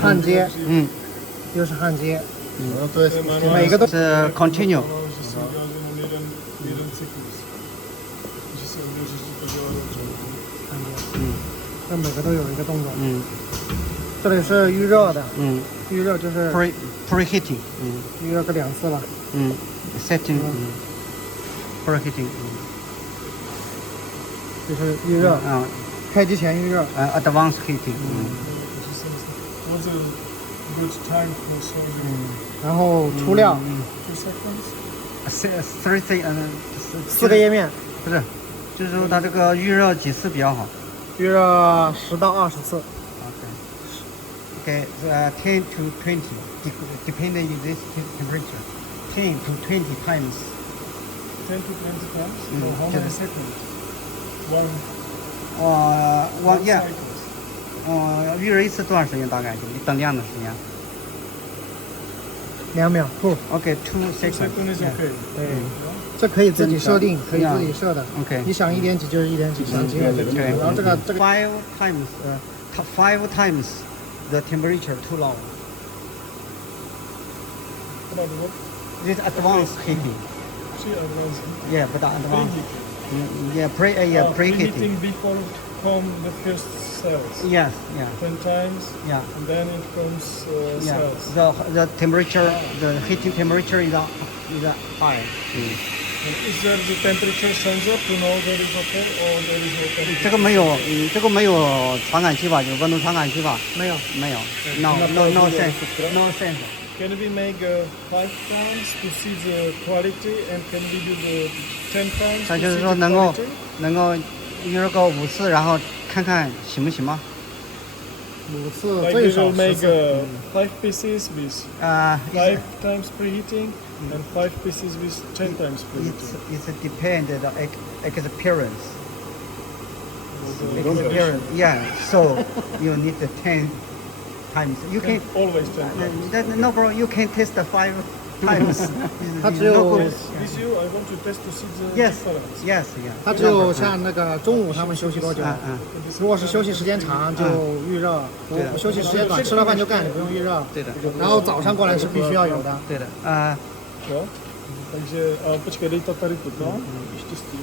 焊接，嗯，又是焊接，То есть每个都是 continue。这每个都有一个动作。嗯这里是预热的，嗯预热就是，preheating。预热个2次了。setting。preheating。这是预热，开机前预热。advanced heating。What's a good time for soldering? 然后出料 2 seconds? 4个页面，不是，就是说它这个预热几次比较好。预热10到20次。Okay, 10 to 20, depending on this temperature. 10 to 20 times. 10 to 20 times? So how many seconds? One yeah. cycles. 预热一次多长时间？大概就等量的时间。 2秒，2。Okay, 2 2 seconds. seconds is okay. 对，这可以自己设定，可以自己设的。 Okay. 你想1点几就是1点几，想几点就几点。然后这个 5 times, 5 times the temperature too low. About what? This advanced heating. See, advanced. Yeah, but advanced. Preheating. Yeah, preheating. Preheating before come the first cells. Yes, yeah, 10 times. yeah. And then it comes Yeah, cells. the temperature, the heating temperature is high. Is there the temperature sensor to know that it's okay or there is no temperature? 这个没有传感器吧？有温度传感器吧？没有。没有。No sensor. Can we make 5 times to see the quality and can we do the 10 times 它 to 就 see 是 the 说 quality? 能够预热个5次，然后看看行不行吗？ 5次 Like 最 we 少 will 10 make 次。 5 pieces with 5 times preheating and 5 pieces with 10 times preheating. It's depend the experience. Experience. Yeah, so you need the 10 times. You can Always 10 times. no problem. You can test the 5 times. 它只有 With you, I want to test to see the Yes, difference. yes, yeah. 它只有像那个中午他们休息多久？如果是休息时间长就预热，休息时间短吃了饭就干，你不用预热。对的，然后早上过来是必须要有的。对的。 No? Takže počkej, dej to tady toto, ještě s tím.